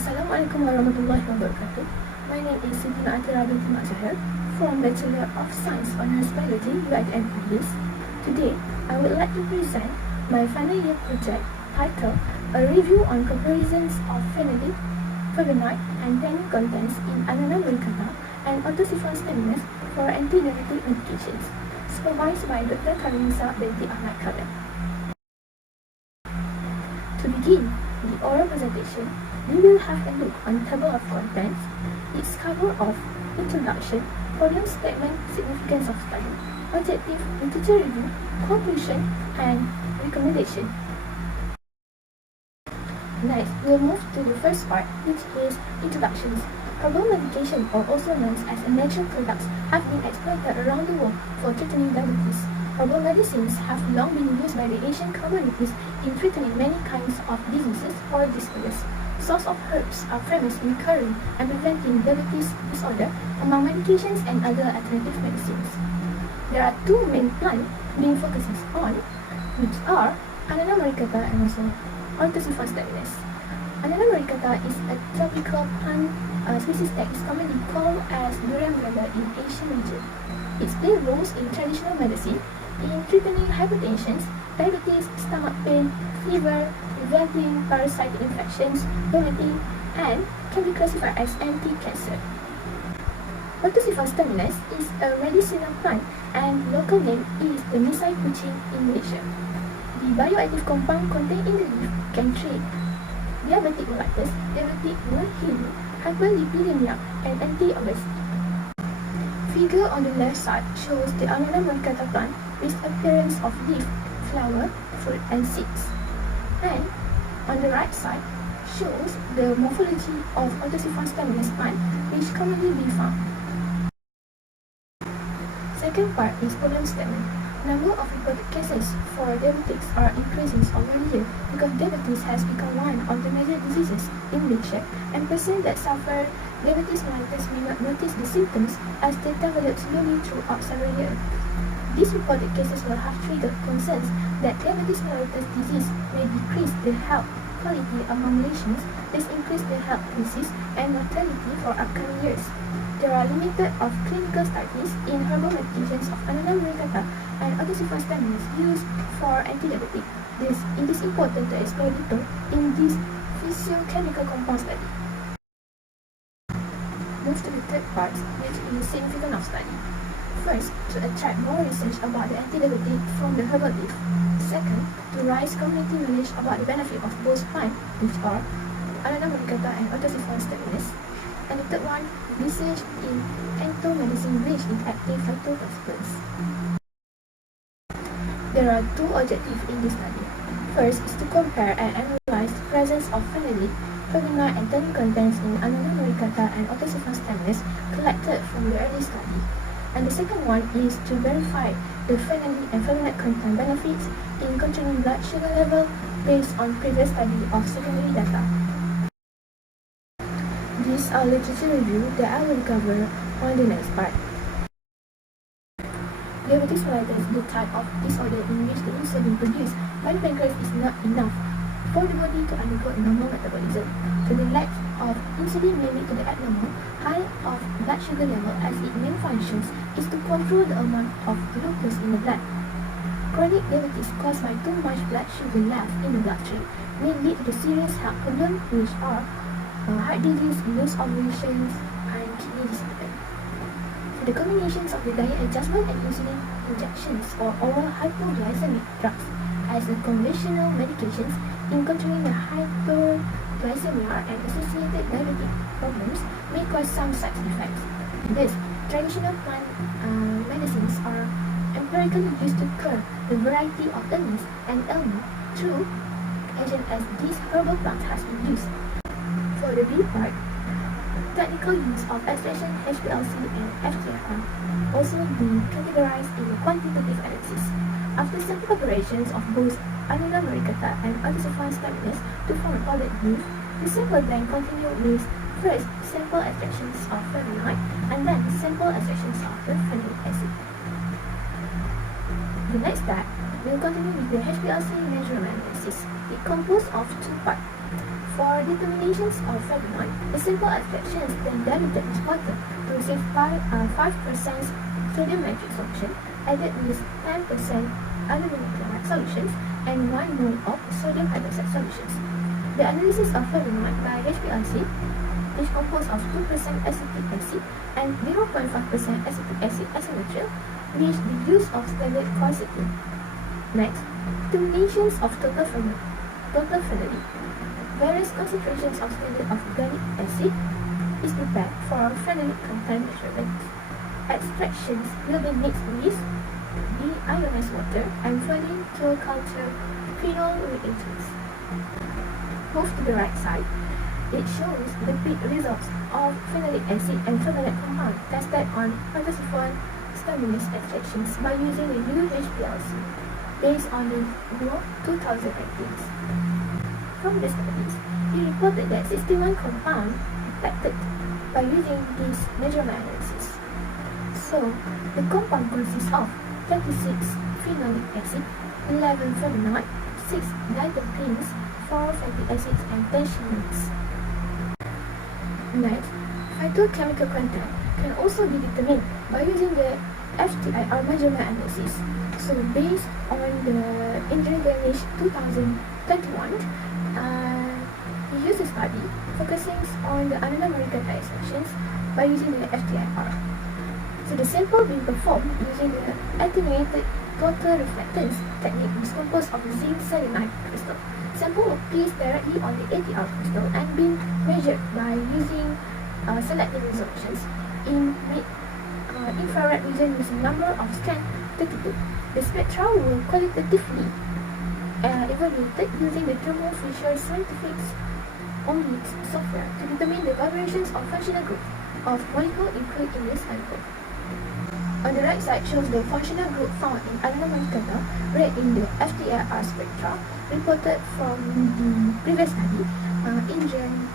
Assalamualaikum warahmatullahi wabarakatuh. My name is Nurathirah Binti Zoher from Bachelor of Science Honours Biology UiTM English. Today, I would like to present my final year project titled A Review on Comparisons of Phenolic, Flavonoid and Tannin Contents in Ananas muricata and Orthosiphan stabilis for anti-diabetic medications, supervised by Dr. Binti. To begin the oral presentation, we will have a look on table of contents, its cover of introduction, problem statement, significance of study, objective, literature review, conclusion, and recommendation. Next, we'll move to the first part, which is introductions. Herbal medication, or also known as natural products, have been exploited around the world for treating diabetes. Herbal medicines have long been used by the Asian communities in treating many kinds of diseases or disorders. Source of herbs are famous in curing and preventing diabetes disorder among medications and other alternative medicines. There are two main plants being focuses on, which are Ananas muricata and also Orthosiphan stabilis. Ananas muricata is a tropical plant species that is commonly called as durian brother in Asian region. It plays roles in traditional medicine in treating hypertension, diabetes, stomach pain, fever, preventing parasite infections, vomiting, and can be classified as anti-cancer. Orthosiphan stabilis is a medicinal plant and local name is the misai kucing in Malaysia. The bioactive compound contained in the leaf can treat diabetic mellitus, diabetic mellitus, hyperlipidemia, and anti-obesity. Figure on the left side shows the Ananas muricata plant with appearance of leaf, flower, fruit, and seeds. And on the right side shows the morphology of Orthosiphan stabilis plant, which commonly be found. Second part is problem statement. Number of reported cases for diabetics are increasing over the year because diabetes has become one of the major diseases in Malaysia, and persons that suffer diabetes mellitus may not notice the symptoms as they develop slowly throughout several years. These reported cases will have triggered concerns that diabetes mellitus disease may decrease the health quality among Malaysians, thus increase the health crisis and mortality for upcoming years. There are limited of clinical studies in herbal medications of Ananas muricata and Orthosiphan stabilis used for anti-diabetic. It is important to explore detail in this physiochemical compound study. Move to the third part, which is significance of study. First, to attract more research about the anti-diabetic from the herbal leaf. Second, to raise community knowledge about the benefit of both plants, which are Ananas muricata and Orthosiphan stabilis. And the third one, research in entomedicine rich in active phytoparticles. There are two objectives in this study. First is to compare and analyze the presence of phenolic, flavonoid, and tannin contents in Ananas muricata and Orthosiphan stabilis collected from the early study. And the second one is to verify the phenolic and flavonoid content benefits in controlling blood sugar level based on previous study of secondary data. These are literature review that I will cover on the next part. Diabetes mellitus is the type of disorder in which the insulin produced by the pancreas is not enough for the body to undergo normal metabolism. So the lack of insulin may lead to the abnormal high of blood sugar level, as its main functions is to control the amount of glucose in the blood. Chronic diabetes caused by too much blood sugar left in the bloodstream may lead to serious health problems, which are heart disease, loss of visions, and kidney disorder. So the combinations of the diet adjustment and insulin injections or oral hypoglycemic drugs as a conventional medications in controlling the hyperglycemia and associated diabetic problems may cause some side effects. Thus, traditional plant medicines are empirically used to cure the variety of illness and ailment through agents as these herbal plants has been used. For the B part, technical use of extraction HPLC and FGFR also be categorized in the quantitative analysis. After sample preparations of both Ananas muricata and Orthosiphan stabilis to form a powdered leaf, the sample then continue with first sample extractions of flavonoid and then sample extractions of the phenolic acid. The next step will continue with the HPLC measurement analysis. It composed of two parts. For determinations of flavonoid, the simple extractions then diluted with water to receive 5% sodium nitrate solution added with 10% aluminum chloride solutions and 1 mole of sodium hydroxide solutions. The analysis of flavonoid by HPLC, which composed of 2% acetic acid and 0.5% acetic acid as a neutral, reached the use of standard quercetin. Next, determinations of total phenolic. Various concentrations of standard organic acid is prepared for phenolic content measurement. Extractions will be mixed with deionized water and further to counter phenol reagents. Move to the right side. It shows the peak results of phenolic acid and phenolic compound tested on participant stimulus extractions by using the new HPLC based on the GROW 2000 ratings. From the studies, it reported that 61 compounds detected by using this measurement analysis. So, the compound consists of 26 phenolic acid, 11 flavonoid, 6 diterpenes, 4 fatty acids, and 10 chimics. Next, phytochemical content can also be determined by using the FTIR measurement analysis. So, based on the Engineering Ganesh 2021, we used a study focusing on the anaerobic extractions by using the FTIR. So the sample being performed using the attenuated total reflectance technique is composed of zinc selenide crystal. Sample were placed directly on the ATR crystal and being measured by using selective resolutions in infrared region with a number of strength 32. The spectra were qualitatively evaluated using the Thermo Fisher Scientific Omics software to determine the vibrations of functional group of molecule included in this sample. On the right side shows the functional group found in aluminum read in the FTIR spectra reported from the previous study in January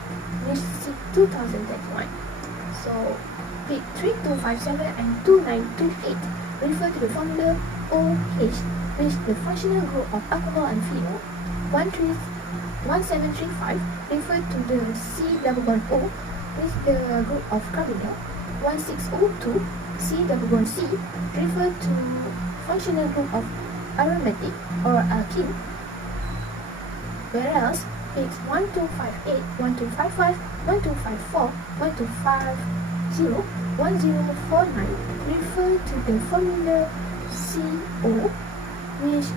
2021. So, peak 3257 and 2928 refer to the formula OH, which the functional group of alcohol and phenol. 1735 refer to the C double bond O, which the group of carbonyl. 1602 C double bond C refer to functional group of aromatic or alkene, whereas peaks 1258, 1255, 1254, 1250, 1049 refer to the formula CO, which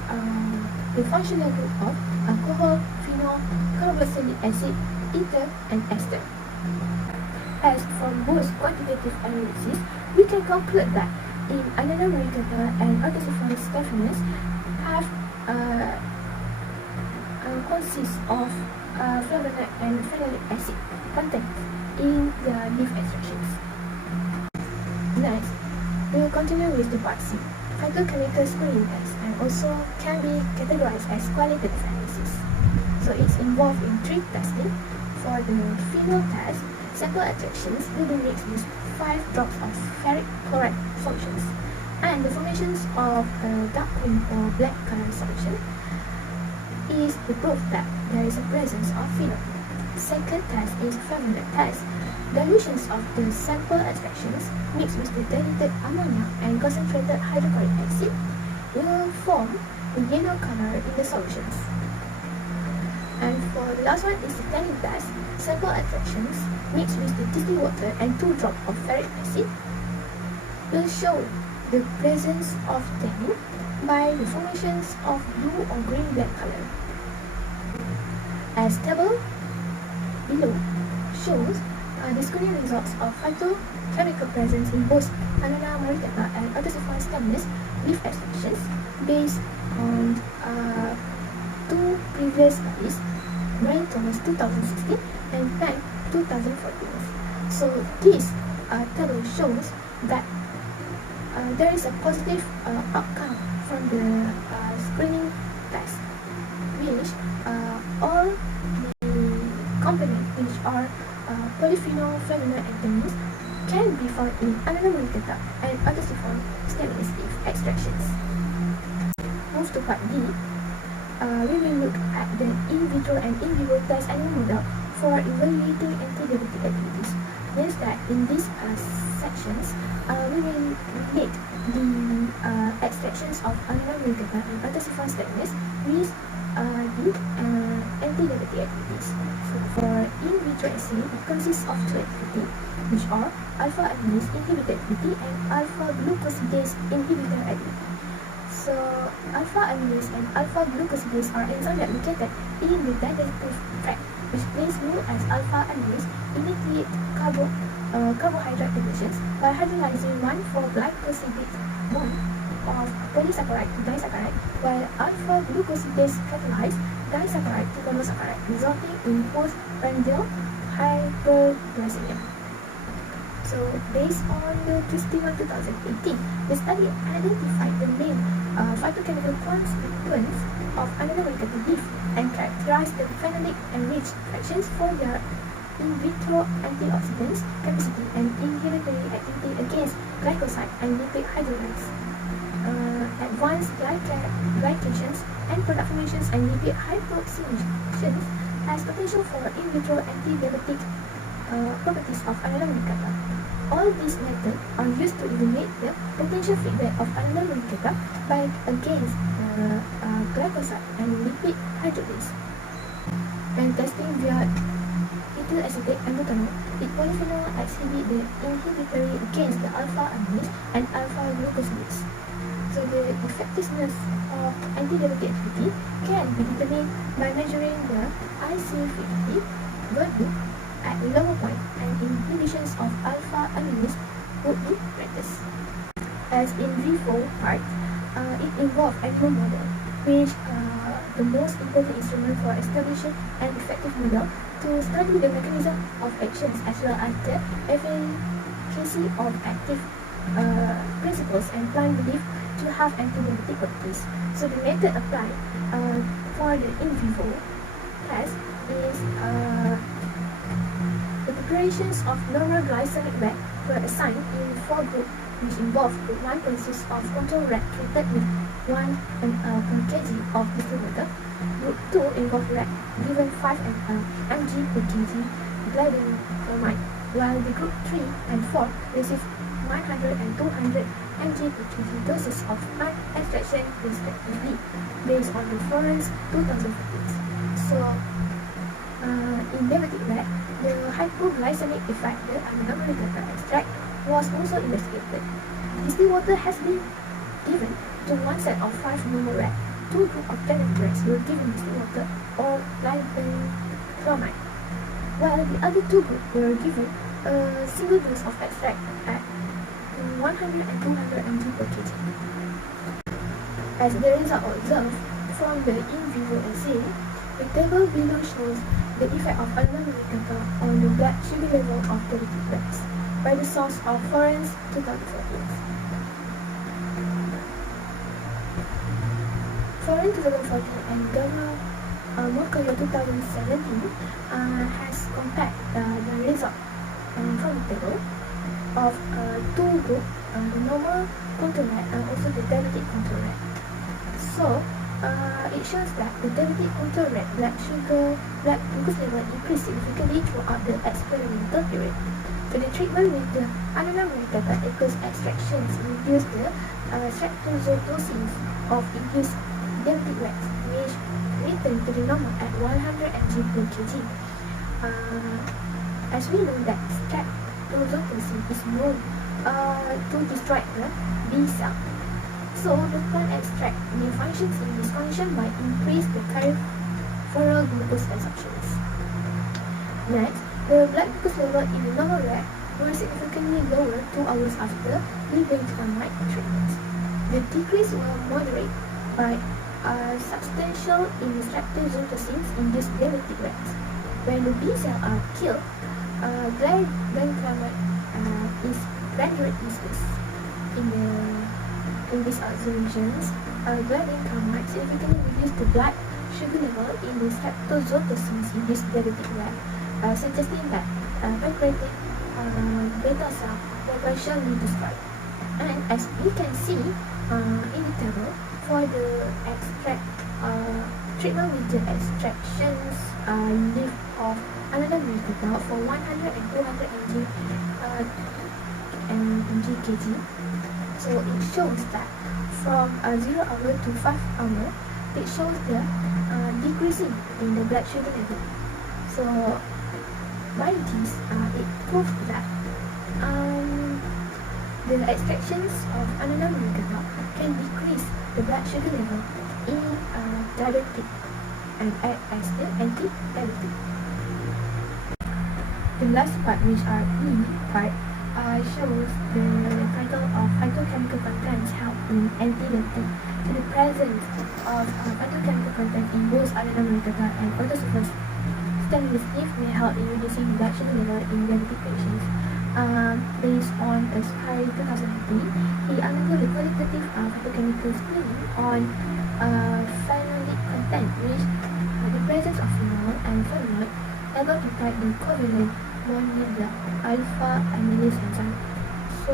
the functional group of alcohol, phenol, carboxylic acid, ether, and ester. As from both quantitative analysis, we can conclude that in anaerobic and artificial stephanus have consists of flavonoid and phenolic acid content in the leaf extractions. Next, we will continue with the part C, phytochemical screening test, and also can be categorized as qualitative analysis. So it's involved in 3 testing. For the phenol test, sample extractions will be mixed with 5 drops of ferric chloride solutions, and the formations of a dark green or black color solution is the proof that there is a presence of phenol. Second test is flavonoid test. Dilutions of the sample extractions mixed with the diluted ammonia and concentrated hydrochloric acid will form the yellow color in the solutions. And for the last one is the tanning test. Sample extractions mixed with the distilled water and 2 drops of ferric acid will show the presence of tannin by the formations of blue or green-black color. As table below shows the screening results of phytochemical presence in both Annona moritata and Artesiphon stabilis leaf extractions based on 2 previous studies, Brian Thomas 2016 and Planck 2014. So this table shows that there is a positive outcome from the screening test, which all the components which are polyphenol, flavonoid, and tannins can be found in Annona moritata and Artesiphon stabilis leaf extractions. Move to part D. we will look at the in vitro and in vivo test animal model for evaluating antidiabetic activities. Means that in these sections, we will relate the extractions of animal medicator and antisulfan stagnase with the antidiabetic activities. So for in vitro assay, it consists of two activities, which are alpha amylase inhibitor activity and alpha glucosidase inhibitor activity. So alpha amylase and alpha glucosidase are enzymes that located in the digestive tract, which plays role as alpha amylase initiate carbohydrate digestion by hydrolyzing 1,4-glycosidase bond of polysaccharide to disaccharide, while alpha glucosidase catalyze disaccharide to monosaccharide, resulting in postprandial hyperglycemia. So, based on the testimony 2018, the study identified the main phytochemical constituents of animal medicated beef and characterized the phenolic-enriched fractions for their in vitro antioxidants capacity and inhibitory activity against glycoside and lipid hydrolysis. Advanced glycations and product formations and lipid hydroxylations has potential for in vitro antidiabetic properties of animal medicator. All these methods are used to evaluate the potential feedback of animal medicator by against glycoside and lipid hydrolysis. When testing via ethyl acetate and butanol, it polyphenol exhibit the inhibitory against the alpha amylase and alpha glucosidase. So the effectiveness of antidiabetic activity can be determined by measuring the IC50 value at lower point and inhibitions of alpha amylase would be practiced. As in vivo part, it involves animal model, which the most important instrument for establishing an effective model to study the mechanism of actions as well as the efficacy of active principles and plant believed to have antidiabetic properties. So the method applied for the in vivo test is the preparations of normal glycemic rat were assigned in 4 groups, which involved group 1 consists of control rat treated with 1 kg of distilled water. Group 2 involved rat given 5 mg per kg glibenclamide, while the group 3 and 4 received 100 and 200 mg per kg doses of plant extraction respectively, based on the Florence 2015. So, in diabetic rat, the hypoglycemic effect the animal medicator extract was also investigated. Distilled water has been given to one set of 5 normal rats. 2 groups of genetic rats were given distilled water or glibenclamide, while the other 2 groups were given a single dose of extract at 100 and 200 mg per kg. As the result observed from the in vivo assay, the table below shows the effect of animal medicator on the blood sugar level of diabetic rats by the source of Florence 2014. Florence 2014 and Mokoyo 2017 has compared the result from the table of 2 groups, the normal control rat and also the diabetic control rat. So, it shows that the diabetic control rat blood glucose level increased significantly throughout the experimental period. So the treatment with the animal medicator equals extractions reduce the streptozotocins of induced diabetic rats, which return to the normal at 100 mg per kg. As we know that streptozotocin is known to destroy the B cell. So the plant extract may functions in this condition by increase the peripheral glucose consumptions. Next, the blood glucose level in the normal rat were significantly lower 2 hours after glibenclamide treatment. The decrease was moderate by substantial in the streptozotocins in these diabetic rats. When the B cells are killed, glibenclamide is rendered useless. In these observations, glibenclamide significantly reduced the blood sugar level in the streptozotocins in this diabetic rat, suggesting that pancreatic beta cells were partially destroyed. And as we can see in the table, for the extract Treatment with the extractions leaf of another microbial for 100 and 200 mg/kg. So it shows that from 0 hour to 5 hour, it shows the decreasing in the blood sugar level. So by this, it proves that the extractions of another microbial can decrease the blood sugar level in diabetic and as the anti-diabetic. The last part, which are E part, shows the title of phytochemical contents help in anti-diabetic. So the presence of phytochemical content in both adenoma microta and autosomal stimulus may help in reducing blood sugar level in diabetic patients. Based on a study 2019, he undertook the qualitative phytochemical screening on phenolic content, which the presence of phenol and flavonoid able to type the covalent bond with the alpha amylase enzyme. So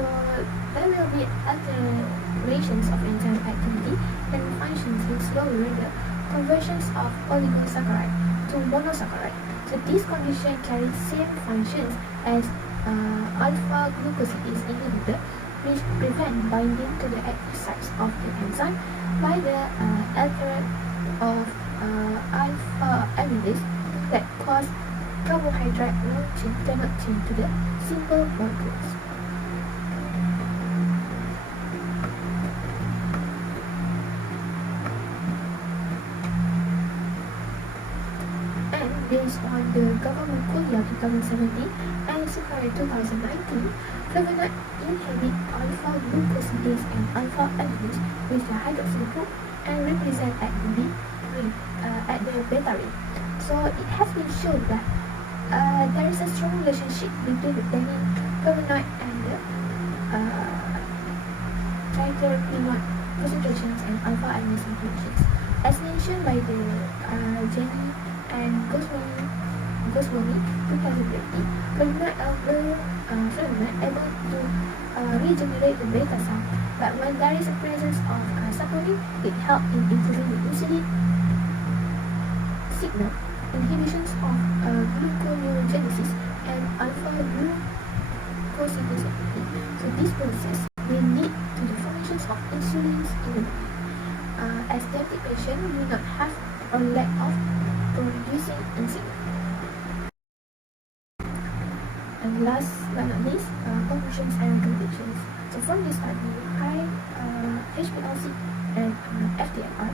there will be alterations of enzyme activity and functions in slower the conversions of oligosaccharide to monosaccharide. So this condition carries same functions as alpha glucosidase inhibitor, which prevent binding to the active sites of the enzyme by the alteration of alpha amylase that cause carbohydrate long chain cannot chain to the simple molecules. And based on the government Kuliah 2017 and Zoher 2019, flavonoid inhibit alpha glucosidase and alpha amylase with the hydroxyl group and represent at the beta ring. So it has been shown that there is a strong relationship between the tannin, flavonoid, and the triterpenoid concentrations and alpha amylase concentrations. As mentioned by the Jenny and Goswami 2020, flavonoid able to regenerate the beta cell, but when there is a presence of saccharine, it helps in improving the insulin signal, inhibitions of gluconeogenesis and alpha glucosidase. So this process will lead to the formation of insulin in as diabetic patient will not have or lack of producing insulin. And last but not least, conclusions and recommendations. So from this study, HPLC and FDNR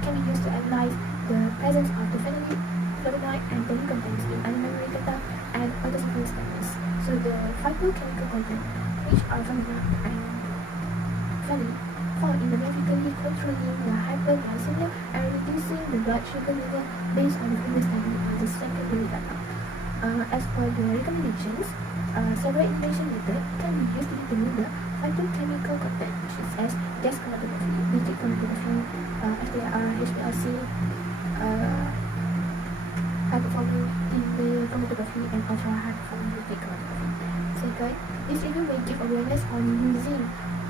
can be used to analyze the presence of the phenolic, flavonoid, and tannin contents in animal microta and autosomal stimulus. So the phytochemical content, which are flavonoid and phenolic, fall in the magically controlling the hyperglycemia and reducing the blood sugar level based on the previous study and the secondary data. As for the recommendations, several innovation methods can be used to determine the phytochemical content, such as gas chromatography, digit chromatography, FDR, HPLC, high performing in-layer chromatography, and ultra high performing liquid chromatography. Second, this review may give awareness on using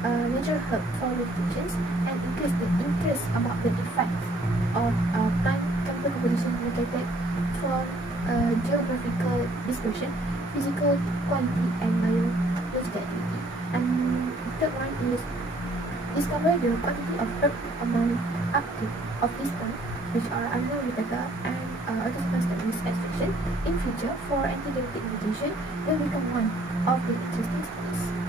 natural herb for medications and increase the interest about the effects of plant chemical composition located from geographical dispersion, physical quality, and biological activity. And the third one is discover the quantity of herb amount uptake of this plant, which are animal microta and autosomal stimulus extraction in future for anti-diabetic medication will become one of the interesting studies.